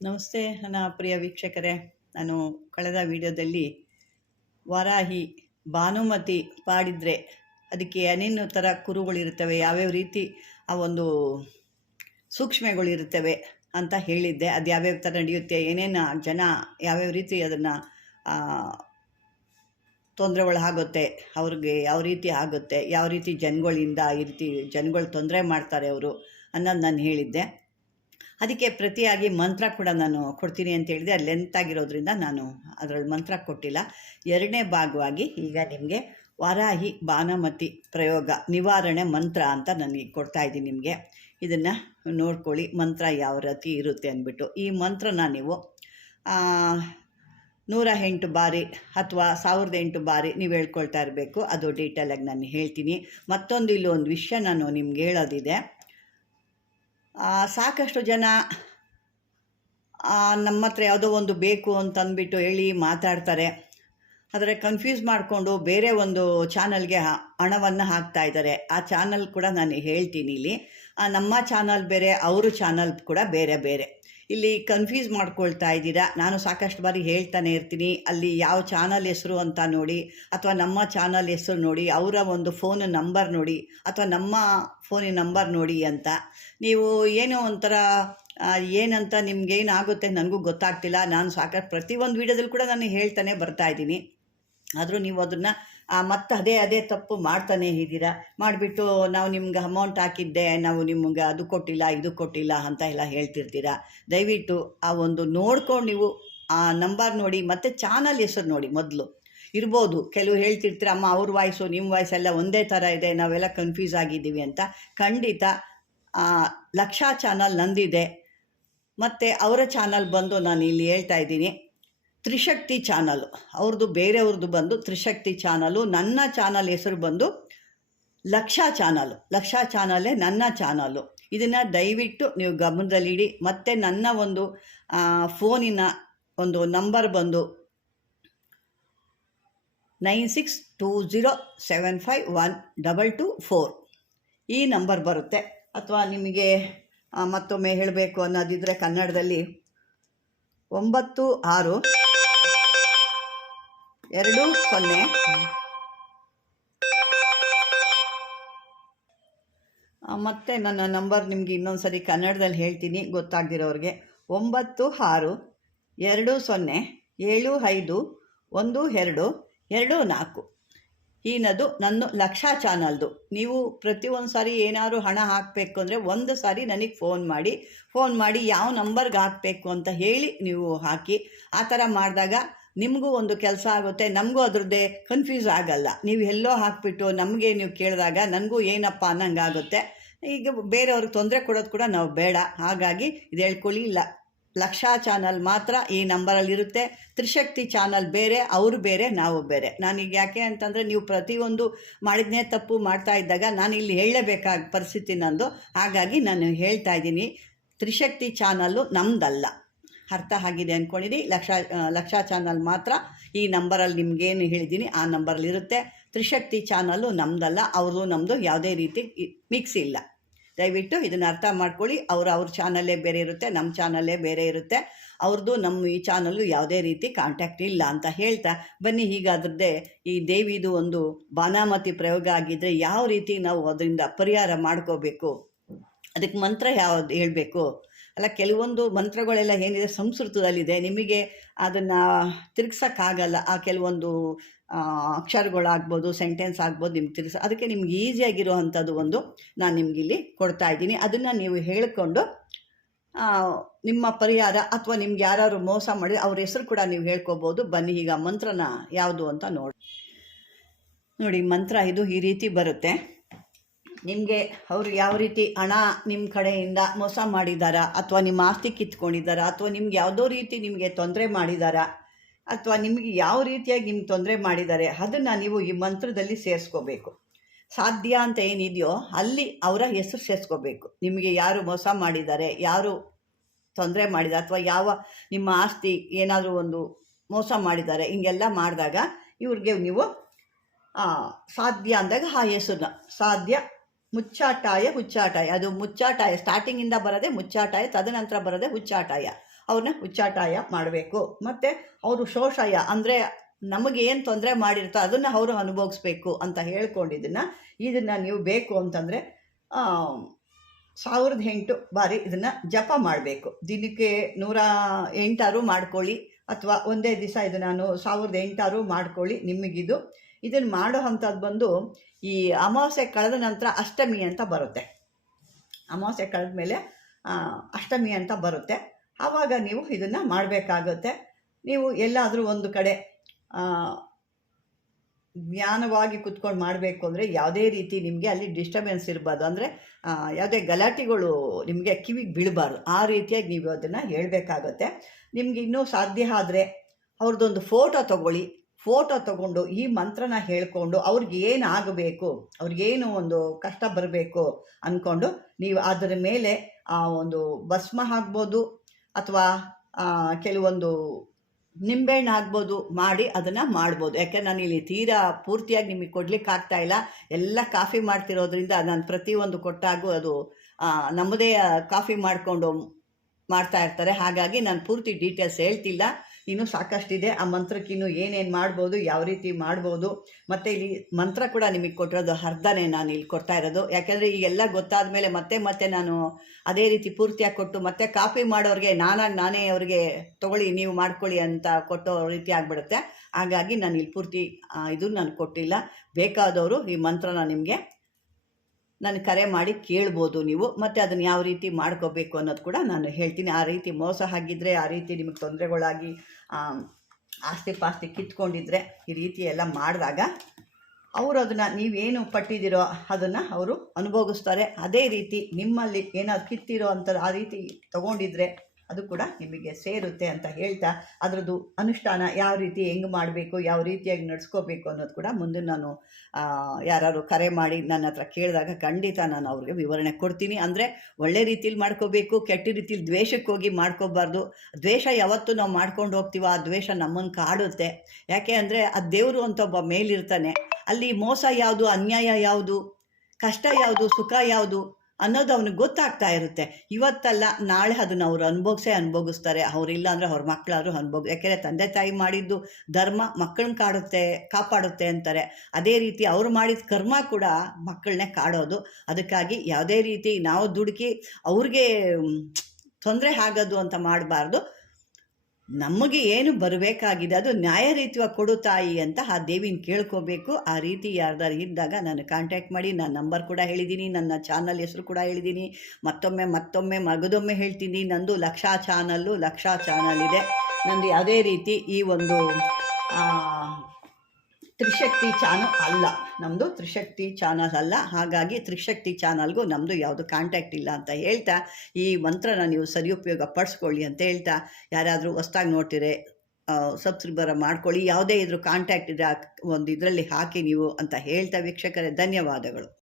ನಮಸ್ತೆ ನನ್ನ ಪ್ರಿಯ ವೀಕ್ಷಕರೇ. ನಾನು ಕಳೆದ ವಿಡಿಯೋದಲ್ಲಿ ವಾರಾಹಿ ಭಾನುಮತಿ ಪಾಡಿದರೆ ಅದಕ್ಕೆ ಏನೇನು ಥರ ಕುರುಗಳಿರ್ತವೆ ಯಾವ್ಯಾವ ರೀತಿ ಆ ಒಂದು ಸೂಕ್ಷ್ಮಗಳಿರ್ತವೆ ಅಂತ ಹೇಳಿದ್ದೆ. ಅದು ಯಾವ್ಯಾವ ಥರ ನಡೆಯುತ್ತೆ, ಏನೇನು ಜನ ಯಾವ್ಯಾವ ರೀತಿ ಅದನ್ನು ತೊಂದರೆಗಳು ಆಗುತ್ತೆ, ಅವ್ರಿಗೆ ಯಾವ ರೀತಿ ಆಗುತ್ತೆ, ಯಾವ ರೀತಿ ಜನಗಳಿಂದ ಈ ರೀತಿ ಜನಗಳು ತೊಂದರೆ ಮಾಡ್ತಾರೆ ಅವರು ಅನ್ನೋದು ನಾನು ಹೇಳಿದ್ದೆ. ಅದಕ್ಕೆ ಪ್ರತಿಯಾಗಿ ಮಂತ್ರ ಕೂಡ ನಾನು ಕೊಡ್ತೀನಿ ಅಂತ ಹೇಳಿದೆ. ಅದು ಲೆಂತ್ ಆಗಿರೋದ್ರಿಂದ ನಾನು ಅದರಲ್ಲಿ ಮಂತ್ರ ಕೊಟ್ಟಿಲ್ಲ. ಎರಡನೇ ಭಾಗವಾಗಿ ಈಗ ನಿಮಗೆ ವಾರಾಹಿ ಬಾನಮತಿ ಪ್ರಯೋಗ ನಿವಾರಣೆ ಮಂತ್ರ ಅಂತ ನನಗೆ ಕೊಡ್ತಾ ಇದ್ದೀನಿ ನಿಮಗೆ. ಇದನ್ನು ನೋಡ್ಕೊಳ್ಳಿ ಮಂತ್ರ ಯಾವ ರೀತಿ ಇರುತ್ತೆ ಅಂದ್ಬಿಟ್ಟು. ಈ ಮಂತ್ರನ ನೀವು ನೂರ ಎಂಟು ಬಾರಿ ಅಥವಾ ಸಾವಿರದ ಎಂಟು ಬಾರಿ ನೀವು ಹೇಳ್ಕೊಳ್ತಾ ಇರಬೇಕು. ಅದು ಡೀಟೇಲಾಗಿ ನಾನು ಹೇಳ್ತೀನಿ. ಮತ್ತೊಂದು ಇಲ್ಲಿ ಒಂದು ವಿಷಯ ನಾನು ನಿಮ್ಗೆ ಹೇಳೋದಿದೆ. ಸಾಕಷ್ಟು ಜನ ನಮ್ಮ ಹತ್ರ ಯಾವುದೋ ಒಂದು ಬೇಕು ಅಂತ ಅಂದ್ಬಿಟ್ಟು ಹೇಳಿ ಮಾತಾಡ್ತಾರೆ. ಆದರೆ ಕನ್ಫ್ಯೂಸ್ ಮಾಡಿಕೊಂಡು ಬೇರೆ ಒಂದು ಚಾನಲ್ಗೆ ಹಣವನ್ನು ಹಾಕ್ತಾ ಇದ್ದಾರೆ. ಆ ಚಾನಲ್ ಕೂಡ ನಾನು ಹೇಳ್ತೀನಿ ಇಲ್ಲಿ. ನಮ್ಮ ಚಾನಲ್ ಬೇರೆ, ಅವರು ಚಾನಲ್ ಕೂಡ ಬೇರೆ ಬೇರೆ. ಇಲ್ಲಿ ಕನ್ಫ್ಯೂಸ್ ಮಾಡ್ಕೊಳ್ತಾ ಇದ್ದೀರಾ? ನಾನು ಸಾಕಷ್ಟು ಬಾರಿ ಹೇಳ್ತಾನೆ ಇರ್ತೀನಿ. ಅಲ್ಲಿ ಯಾವ ಚಾನಲ್ ಹೆಸರು ಅಂತ ನೋಡಿ, ಅಥವಾ ನಮ್ಮ ಚಾನಲ್ ಹೆಸರು ನೋಡಿ, ಅವರ ಒಂದು ಫೋನ್ ನಂಬರ್ ನೋಡಿ, ಅಥವಾ ನಮ್ಮ ಫೋನಿನ ನಂಬರ್ ನೋಡಿ ಅಂತ. ನೀವು ಏನೋ ಒಂಥರ ಏನಂತ ನಿಮ್ಗೇನಾಗುತ್ತೆ ನನಗೂ ಗೊತ್ತಾಗ್ತಿಲ್ಲ. ನಾನು ಸಾಕಷ್ಟು ಪ್ರತಿಯೊಂದು ವೀಡಿಯೋದಲ್ಲಿ ಕೂಡ ನಾನು ಹೇಳ್ತಾನೆ ಬರ್ತಾ ಇದ್ದೀನಿ. ಆದರೂ ನೀವು ಅದನ್ನು ಮತ್ತೆ ಅದೇ ಅದೇ ತಪ್ಪು ಮಾಡ್ತಾನೆ ಇದ್ದೀರಾ? ಮಾಡಿಬಿಟ್ಟು ನಾವು ನಿಮ್ಗೆ ಅಮೌಂಟ್ ಹಾಕಿದ್ದೆ, ನಾವು ನಿಮ್ಗೆ ಅದು ಕೊಟ್ಟಿಲ್ಲ, ಇದು ಕೊಟ್ಟಿಲ್ಲ ಅಂತ ಎಲ್ಲ ಹೇಳ್ತಿರ್ತೀರಾ? ದಯವಿಟ್ಟು ಆ ಒಂದು ನೋಡ್ಕೊಂಡು ನೀವು ಆ ನಂಬರ್ ನೋಡಿ, ಮತ್ತು ಚಾನಲ್ ಹೆಸರು ನೋಡಿ ಮೊದಲು. ಇರ್ಬೋದು, ಕೆಲವು ಹೇಳ್ತಿರ್ತೀರ, ಅಮ್ಮ, ಅವ್ರ ವಾಯ್ಸು ನಿಮ್ಮ ವಾಯ್ಸ್ ಎಲ್ಲ ಒಂದೇ ಥರ ಇದೆ, ನಾವೆಲ್ಲ ಕನ್ಫ್ಯೂಸ್ ಆಗಿದ್ದೀವಿ ಅಂತ. ಖಂಡಿತ ಲಕ್ಷ ಲಕ್ಷಾ ಚಾನಲ್ ನಂದಿದೆ. ಮತ್ತು ಅವರ ಚಾನಲ್ ಬಂದು ನಾನು ಇಲ್ಲಿ ಹೇಳ್ತಾ ಇದ್ದೀನಿ. ತ್ರಿಶಕ್ತಿ ಚಾನಲ್. ಅವ್ರದ್ದು ಬೇರೆಯವ್ರದ್ದು ಬಂದು ತ್ರಿಶಕ್ತಿ ಚಾನಲು, ನನ್ನ ಚಾನಲ್ ಹೆಸರು ಬಂದು ಲಕ್ಷ ಚಾನಲ್. ಲಕ್ಷ ಚಾನಲೇ ನನ್ನ ಚಾನಲು. ಇದನ್ನು ದಯವಿಟ್ಟು ನೀವು ಗಮನದಲ್ಲಿಡಿ. ಮತ್ತು ನನ್ನ ಒಂದು ಫೋನಿನ ಒಂದು ನಂಬರ್ ಬಂದು nine six two zero seven five one double two four. ಈ ನಂಬರ್ ಬರುತ್ತೆ. ಅಥವಾ ನಿಮಗೆ ಮತ್ತೊಮ್ಮೆ ಹೇಳಬೇಕು ಅನ್ನೋದಿದ್ರೆ ಕನ್ನಡದಲ್ಲಿ ಒಂಬತ್ತು ಆರು ಎರಡು, ಸೊನ್ನೆ. ಮತ್ತೆ ನನ್ನ ನಂಬರ್ ನಿಮಗೆ ಇನ್ನೊಂದು ಸರಿ ಕನ್ನಡದಲ್ಲಿ ಹೇಳ್ತೀನಿ, ಗೊತ್ತಾಗದಿರೋರಿಗೆ. ಒಂಬತ್ತು, ಆರು, ಎರಡು, ಸೊನ್ನೆ, ಏಳು, ಐದು, ಒಂದು, ಎರಡು ಎರಡು, ನಾಲ್ಕು. ಈನದು ನನ್ನ ಲಕ್ಷ ಚಾನಲ್ದು. ನೀವು ಪ್ರತಿಯೊಂದು ಸಾರಿ ಏನಾದ್ರು ಹಣ ಹಾಕಬೇಕು ಅಂದರೆ ಒಂದು ಸಾರಿ ನನಗೆ ಫೋನ್ ಮಾಡಿ ಫೋನ್ ಮಾಡಿ ಯಾವ ನಂಬರ್ಗೆ ಹಾಕಬೇಕು ಅಂತ ಹೇಳಿ ನೀವು ಹಾಕಿ, ಆ ಥರ ಮಾಡಿದಾಗ ನಿಮಗೂ ಒಂದು ಕೆಲಸ ಆಗುತ್ತೆ, ನಮಗೂ ಅದ್ರದ್ದೇ ಕನ್ಫ್ಯೂಸ್ ಆಗಲ್ಲ. ನೀವು ಎಲ್ಲೋ ಹಾಕ್ಬಿಟ್ಟು ನಮಗೆ ನೀವು ಕೇಳಿದಾಗ ನನಗೂ ಏನಪ್ಪ ಅನ್ನಂಗೆ ಆಗುತ್ತೆ. ಈಗ ಬೇರೆಯವ್ರಿಗೆ ತೊಂದರೆ ಕೊಡೋದು ಕೂಡ ನಾವು ಬೇಡ. ಹಾಗಾಗಿ ಇದು ಹೇಳ್ಕೊಳ್ಳಿ ಇಲ್ಲ ಲಕ್ಷಾ ಚಾನಲ್ ಮಾತ್ರ ಈ ನಂಬರಲ್ಲಿರುತ್ತೆ ತ್ರಿಶಕ್ತಿ ಚಾನಲ್ ಬೇರೆ, ಅವರು ಬೇರೆ, ನಾವು ಬೇರೆ. ನಾನೀಗ ಯಾಕೆ ಅಂತಂದರೆ ನೀವು ಪ್ರತಿಯೊಂದು ಮಾಡಿದ್ನೇ ತಪ್ಪು ಮಾಡ್ತಾ ಇದ್ದಾಗ ನಾನು ಇಲ್ಲಿ ಹೇಳಲೇಬೇಕಾದ ಪರಿಸ್ಥಿತಿ ನಂದು. ಹಾಗಾಗಿ ನಾನು ಹೇಳ್ತಾ ಇದ್ದೀನಿ, ತ್ರಿಶಕ್ತಿ ಚಾನಲ್ಲು ನಮ್ದಲ್ಲ. ಅರ್ಥ ಆಗಿದೆ ಅಂದ್ಕೊಂಡಿದ್ದೀನಿ ಲಕ್ಷ ಲಕ್ಷ ಚಾನಲ್ ಮಾತ್ರ ಈ ನಂಬರಲ್ಲಿ ನಿಮಗೇನು ಹೇಳಿದ್ದೀನಿ ಆ ನಂಬರಲ್ಲಿರುತ್ತೆ ತ್ರಿಶಕ್ತಿ ಚಾನಲ್ಲು ನಮ್ಮದಲ್ಲ ಅವರು ನಮ್ಮದು ಯಾವುದೇ ರೀತಿ ಮಿಕ್ಸ್ ಇಲ್ಲ. ದಯವಿಟ್ಟು ಇದನ್ನು ಅರ್ಥ ಮಾಡ್ಕೊಳ್ಳಿ. ಅವ್ರ ಅವ್ರ ಚಾನಲ್ಲೇ ಬೇರೆ ಇರುತ್ತೆ ನಮ್ಮ ಚಾನಲ್ಲೇ ಬೇರೆ ಇರುತ್ತೆ. ಅವ್ರದ್ದು ನಮ್ಮ ಈ ಚಾನಲ್ಲು ಯಾವುದೇ ರೀತಿ ಕಾಂಟ್ಯಾಕ್ಟ್ ಇಲ್ಲ ಅಂತ ಹೇಳ್ತಾ ಬನ್ನಿ. ಈಗ ಅದ್ರದ್ದೇ ಈ ದೇವಿದು ಒಂದು ಬಾನಾಮತಿ ಪ್ರಯೋಗ ಆಗಿದ್ದರೆ ಯಾವ ರೀತಿ ನಾವು ಅದರಿಂದ ಪರಿಹಾರ ಮಾಡ್ಕೋಬೇಕು? ಅದಕ್ಕೆ ಮಂತ್ರ ಯಾವ್ದು ಹೇಳಬೇಕು? ಅಲ್ಲ, ಕೆಲವೊಂದು ಮಂತ್ರಗಳೆಲ್ಲ ಏನಿದೆ, ಸಂಸ್ಕೃತದಲ್ಲಿದೆ. ನಿಮಗೆ ಅದನ್ನು ತಿರುಗ್ಸೋಕ್ಕಾಗಲ್ಲ. ಆ ಕೆಲವೊಂದು ಅಕ್ಷರಗಳಾಗ್ಬೋದು ಸೆಂಟೆನ್ಸ್ ಆಗ್ಬೋದು, ನಿಮ್ಗೆ ತಿರ್ಗಿಸ, ಅದಕ್ಕೆ ನಿಮ್ಗೆ ಈಸಿಯಾಗಿರೋ ಅಂಥದ್ದು ಒಂದು ನಾನು ನಿಮ್ಗೆ ಇಲ್ಲಿ ಕೊಡ್ತಾ ಇದ್ದೀನಿ. ಅದನ್ನು ನೀವು ಹೇಳಿಕೊಂಡು ನಿಮ್ಮ ಪರಿಹಾರ ಅಥವಾ ನಿಮ್ಗೆ ಯಾರು ಮೋಸ ಮಾಡಿದ್ರೆ ಅವ್ರ ಹೆಸರು ಕೂಡ ನೀವು ಹೇಳ್ಕೊಬೋದು. ಬನ್ನಿ, ಈಗ ಮಂತ್ರನ ಯಾವುದು ಅಂತ ನೋಡಿ ನೋಡಿ, ಮಂತ್ರ ಇದು ಈ ರೀತಿ ಬರುತ್ತೆ. ನಿಮಗೆ ಅವರು ಯಾವ ರೀತಿ ಹಣ ನಿಮ್ಮ ಕಡೆಯಿಂದ ಮೋಸ ಮಾಡಿದ್ದಾರಾ ಅಥವಾ ನಿಮ್ಮ ಆಸ್ತಿ ಕಿತ್ಕೊಂಡಿದ್ದಾರಾ ಅಥವಾ ನಿಮ್ಗೆ ಯಾವುದೋ ರೀತಿ ನಿಮಗೆ ತೊಂದರೆ ಮಾಡಿದ್ದಾರಾ ಅಥವಾ ನಿಮಗೆ ಯಾವ ರೀತಿಯಾಗಿ ನಿಮ್ಗೆ ತೊಂದರೆ ಮಾಡಿದ್ದಾರೆ ಅದನ್ನು ನೀವು ಈ ಮಂತ್ರದಲ್ಲಿ ಸೇರಿಸ್ಕೋಬೇಕು. ಸಾಧ್ಯ ಅಂತ ಏನಿದೆಯೋ ಅಲ್ಲಿ ಅವರ ಹೆಸರು ಸೇರಿಸ್ಕೋಬೇಕು. ನಿಮಗೆ ಯಾರು ಮೋಸ ಮಾಡಿದ್ದಾರೆ ಯಾರು ತೊಂದರೆ ಮಾಡಿದ್ದಾರೆ ಅಥವಾ ಯಾವ ನಿಮ್ಮ ಆಸ್ತಿ ಏನಾದರೂ ಒಂದು ಮೋಸ ಮಾಡಿದ್ದಾರೆ ಹಿಂಗೆಲ್ಲ ಮಾಡಿದಾಗ ಇವ್ರಿಗೆ ನೀವು ಸಾಧ್ಯ ಅಂದಾಗ ಆ ಹೆಸರನ್ನ, ಸಾಧ್ಯ ಮುಚ್ಚಾಟಾಯ ಹುಚ್ಚಾಟಾಯ. ಅದು ಮುಚ್ಚಾಟಾಯ. ಸ್ಟಾರ್ಟಿಂಗಿಂದ ಬರೋದೇ ಮುಚ್ಚಾಟಾಯ, ತದನಂತರ ಬರೋದೇ ಹುಚ್ಚಾಟಾಯ. ಅವ್ರನ್ನ ಹುಚ್ಚಾಟಾಯ ಮಾಡಬೇಕು. ಮತ್ತು ಅವರು ಶೋಷಾಯ. ಅಂದರೆ ನಮಗೆ ಏನು ತೊಂದರೆ ಮಾಡಿರ್ತೋ ಅದನ್ನು ಅವರು ಅನುಭವಿಸ್ಬೇಕು ಅಂತ ಹೇಳ್ಕೊಂಡಿದ್ದನ್ನು ಇದನ್ನು ನೀವು ಬೇಕು ಅಂತಂದರೆ ಸಾವಿರದ ಎಂಟು ಬಾರಿ ಇದನ್ನು ಜಪ ಮಾಡಬೇಕು. ದಿನಕ್ಕೆ ನೂರ ಎಂಟಾರು ಮಾಡ್ಕೊಳ್ಳಿ. ಅಥವಾ ಒಂದೇ ದಿವಸ ಇದು ನಾನು ಸಾವಿರದ ಎಂಟಾರು ಮಾಡ್ಕೊಳ್ಳಿ ನಿಮಗಿದು. ಇದನ್ನು ಮಾಡೋ ಅಂಥದ್ದು ಬಂದು ಈ ಅಮಾವಾಸ್ಯೆ ಕಳೆದ ನಂತರ ಅಷ್ಟಮಿ ಅಂತ ಬರುತ್ತೆ. ಅಮಾವಾಸ್ಯೆ ಕಳೆದ ಮೇಲೆ ಅಷ್ಟಮಿ ಅಂತ ಬರುತ್ತೆ. ಆವಾಗ ನೀವು ಇದನ್ನು ಮಾಡಬೇಕಾಗುತ್ತೆ. ನೀವು ಎಲ್ಲಾದರೂ ಒಂದು ಕಡೆ ಜ್ಞಾನವಾಗಿ ಕುತ್ಕೊಂಡು ಮಾಡಬೇಕು ಅಂದರೆ ಯಾವುದೇ ರೀತಿ ನಿಮಗೆ ಅಲ್ಲಿ ಡಿಸ್ಟರ್ಬೆನ್ಸ್ ಇರಬಾರ್ದು. ಅಂದರೆ ಯಾವುದೇ ಗಲಾಟೆಗಳು ನಿಮಗೆ ಕಿವಿಗೆ ಬೀಳಬಾರ್ದು. ಆ ರೀತಿಯಾಗಿ ನೀವು ಅದನ್ನು ಹೇಳಬೇಕಾಗತ್ತೆ. ನಿಮ್ಗೆ ಇನ್ನೂ ಸಾಧ್ಯ ಆದರೆ ಅವ್ರದ್ದೊಂದು ಫೋಟೋ ತಗೊಳ್ಳಿ. ಫೋಟೋ ತಗೊಂಡು ಈ ಮಂತ್ರನ ಹೇಳ್ಕೊಂಡು ಅವ್ರಿಗೆ ಏನು ಆಗಬೇಕು ಅವ್ರಿಗೇನು ಒಂದು ಕಷ್ಟ ಬರಬೇಕು ಅಂದ್ಕೊಂಡು ನೀವು ಅದರ ಮೇಲೆ ಆ ಒಂದು ಭಸ್ಮ ಆಗ್ಬೋದು ಅಥವಾ ಕೆಲವೊಂದು ನಿಂಬೆಹಣ್ಣು ಆಗ್ಬೋದು ಮಾಡಿ ಅದನ್ನು ಮಾಡ್ಬೋದು. ಯಾಕೆ ನಾನು ಇಲ್ಲಿ ತೀರಾ ಪೂರ್ತಿಯಾಗಿ ನಿಮಗೆ ಕೊಡ್ಲಿಕ್ಕೆ ಆಗ್ತಾ ಇಲ್ಲ. ಎಲ್ಲ ಕಾಫಿ ಮಾಡ್ತಿರೋದ್ರಿಂದ ನಾನು ಪ್ರತಿಯೊಂದು ಕೊಟ್ಟಾಗೂ ಅದು ನಮ್ಮದೇ ಕಾಫಿ ಮಾಡಿಕೊಂಡು ಮಾಡ್ತಾ ಇರ್ತಾರೆ. ಹಾಗಾಗಿ ನಾನು ಪೂರ್ತಿ ಡೀಟೇಲ್ಸ್ ಹೇಳ್ತಿಲ್ಲ. ಇನ್ನೂ ಸಾಕಷ್ಟಿದೆ. ಆ ಮಂತ್ರಕ್ಕೆ ಇನ್ನೂ ಏನೇನು ಮಾಡ್ಬೋದು, ಯಾವ ರೀತಿ ಮಾಡ್ಬೋದು, ಮತ್ತು ಇಲ್ಲಿ ಮಂತ್ರ ಕೂಡ ನಿಮಗೆ ಕೊಟ್ಟಿರೋದು ಅರ್ಧನೇ ನಾನು ಇಲ್ಲಿ ಕೊಡ್ತಾ ಇರೋದು. ಯಾಕೆಂದರೆ ಈಗೆಲ್ಲ ಗೊತ್ತಾದ ಮೇಲೆ ಮತ್ತೆ ಮತ್ತೆ ನಾನು ಅದೇ ರೀತಿ ಪೂರ್ತಿಯಾಗಿ ಕೊಟ್ಟು ಮತ್ತೆ ಕಾಪಿ ಮಾಡೋರಿಗೆ ನಾನಾಗಿ ನಾನೇ ಅವರಿಗೆ ತಗೊಳ್ಳಿ, ನೀವು ಮಾಡ್ಕೊಳ್ಳಿ ಅಂತ ಕೊಟ್ಟೋ ರೀತಿ ಆಗಿಬಿಡುತ್ತೆ. ಹಾಗಾಗಿ ನಾನು ಇಲ್ಲಿ ಪೂರ್ತಿ ಇದು ನಾನು ಕೊಟ್ಟಿಲ್ಲ. ಬೇಕಾದವರು ಈ ಮಂತ್ರನ ನಿಮಗೆ ನಾನು ಕರೆ ಮಾಡಿ ಕೇಳ್ಬೋದು ನೀವು, ಮತ್ತು ಅದನ್ನು ಯಾವ ರೀತಿ ಮಾಡ್ಕೋಬೇಕು ಅನ್ನೋದು ಕೂಡ ನಾನು ಹೇಳ್ತೀನಿ. ಆ ರೀತಿ ಮೋಸ ಆಗಿದ್ದರೆ ಆ ರೀತಿ ನಿಮಗೆ ತೊಂದರೆಗಳಾಗಿ ಆಸ್ತಿ ಪಾಸ್ತಿ ಕಿತ್ಕೊಂಡಿದ್ರೆ ಈ ರೀತಿ ಎಲ್ಲ ಮಾಡಿದಾಗ ಅವರು ಅದನ್ನು ನೀವೇನು ಪಟ್ಟಿದ್ದೀರೋ ಅದನ್ನು ಅವರು ಅನುಭವಿಸ್ತಾರೆ ಅದೇ ರೀತಿ ನಿಮ್ಮಲ್ಲಿ ಏನಾದ್ರು ಕಿತ್ತಿರೋ ಅಂತ ಆ ರೀತಿ ತಗೊಂಡಿದ್ರೆ ಅದು ಕೂಡ ನಿಮಗೆ ಸೇರುತ್ತೆ ಅಂತ ಹೇಳ್ತಾ ಅದರದ್ದು ಅನುಷ್ಠಾನ ಯಾವ ರೀತಿ ಹೆಂಗೆ ಮಾಡಬೇಕು, ಯಾವ ರೀತಿಯಾಗಿ ನಡೆಸ್ಕೋಬೇಕು ಅನ್ನೋದು ಕೂಡ ಮುಂದೆ ನಾನು ಯಾರು ಕರೆ ಮಾಡಿ ನನ್ನ ಹತ್ರ ಕೇಳಿದಾಗ ಖಂಡಿತ ನಾನು ಅವ್ರಿಗೆ ವಿವರಣೆ ಕೊಡ್ತೀನಿ. ಅಂದರೆ ಒಳ್ಳೆ ರೀತಿಲಿ ಮಾಡ್ಕೋಬೇಕು, ಕೆಟ್ಟ ರೀತಿಲಿ ದ್ವೇಷಕ್ಕೆ ಹೋಗಿ ಮಾಡ್ಕೋಬಾರ್ದು. ದ್ವೇಷ ಯಾವತ್ತು ನಾವು ಮಾಡ್ಕೊಂಡು ಹೋಗ್ತೀವೋ ಆ ದ್ವೇಷ ನಮ್ಮನ್ನು ಕಾಡುತ್ತೆ. ಯಾಕೆ ಅಂದರೆ ಆ ದೇವರು ಅಂತ ಒಬ್ಬ ಮೇಲಿರ್ತಾನೆ. ಅಲ್ಲಿ ಮೋಸ ಯಾವುದು, ಅನ್ಯಾಯ ಯಾವುದು, ಕಷ್ಟ ಯಾವುದು, ಸುಖ ಯಾವುದು ಅನ್ನೋದು ಅವ್ನಿಗೆ ಗೊತ್ತಾಗ್ತಾ ಇರುತ್ತೆ. ಇವತ್ತಲ್ಲ, ನಾಳೆ ಅದನ್ನ ಅವ್ರು ಅನುಭೋಗಿಸೇ ಅನುಭೋಗಿಸ್ತಾರೆ. ಅವರಿಲ್ಲ ಅಂದರೆ ಅವ್ರ ಮಕ್ಕಳಾದ್ರು ಅನುಭೋಗ, ಯಾಕೆಂದರೆ ತಂದೆ ತಾಯಿ ಮಾಡಿದ್ದು ಧರ್ಮ ಮಕ್ಕಳನ್ನ ಕಾಡುತ್ತೆ, ಕಾಪಾಡುತ್ತೆ ಅಂತಾರೆ. ಅದೇ ರೀತಿ ಅವ್ರು ಮಾಡಿದ ಕರ್ಮ ಕೂಡ ಮಕ್ಕಳನ್ನೇ ಕಾಡೋದು. ಅದಕ್ಕಾಗಿ ಯಾವುದೇ ರೀತಿ ನಾವು ದುಡುಕಿ ಅವ್ರಿಗೆ ತೊಂದರೆ ಆಗೋದು ಅಂತ ಮಾಡಬಾರ್ದು. ನಮಗೆ ಏನು ಬರಬೇಕಾಗಿದೆ, ಅದು ನ್ಯಾಯ ರೀತಿಯಾಗಿ ಕೊಡು ತಾಯಿ ಅಂತ ಆ ದೇವಿನ ಕೇಳ್ಕೋಬೇಕು. ಆ ರೀತಿ ಯಾರ್ದಾರು ಇದ್ದಾಗ ನಾನು ಕಾಂಟ್ಯಾಕ್ಟ್ ಮಾಡಿ ನಾನು ನಂಬರ್ ಕೂಡ ಹೇಳಿದ್ದೀನಿ ನನ್ನ ಚಾನಲ್ ಹೆಸರು ಕೂಡ ಹೇಳಿದ್ದೀನಿ ಮತ್ತೊಮ್ಮೆ ಮತ್ತೊಮ್ಮೆ ಮಗದೊಮ್ಮೆ ಹೇಳ್ತೀನಿ. ನಂದು ಲಕ್ಷಾ ಚಾನಲ್ಲು ಲಕ್ಷಾ ಚಾನಲ್ ಇದೆ. ನಂದು ಯಾವುದೇ ರೀತಿ ಈ ಒಂದು ತ್ರಿಶಕ್ತಿ ಚಾನಲ್ ಅಲ್ಲ. ನಮ್ಮದು ತ್ರಿಶಕ್ತಿ ಚಾನಲ್ ಅಲ್ಲ. ಹಾಗಾಗಿ ತ್ರಿಶಕ್ತಿ ಚಾನಲ್ಗೂ ನಮ್ಮದು ಯಾವುದು ಕಾಂಟ್ಯಾಕ್ಟ್ ಇಲ್ಲ ಅಂತ ಹೇಳ್ತಾ, ಈ ಮಂತ್ರನ ನೀವು ಸದುಪಯೋಗ ಪಡಿಸ್ಕೊಳ್ಳಿ ಅಂತ ಹೇಳ್ತಾ, ಯಾರಾದರೂ ಹೊಸ್ದಾಗಿ ನೋಡ್ತೀರಿ ಸಬ್ಸ್ಕ್ರಿಬರ್ ಮಾಡ್ಕೊಳ್ಳಿ. ಯಾವುದೇ ಇದ್ರೂ ಕಾಂಟ್ಯಾಕ್ಟ್ ಇದ್ರೆ ಒಂದು ಇದರಲ್ಲಿ ಹಾಕಿ ನೀವು ಅಂತ ಹೇಳ್ತಾ, ವೀಕ್ಷಕರೇ, ಧನ್ಯವಾದಗಳು.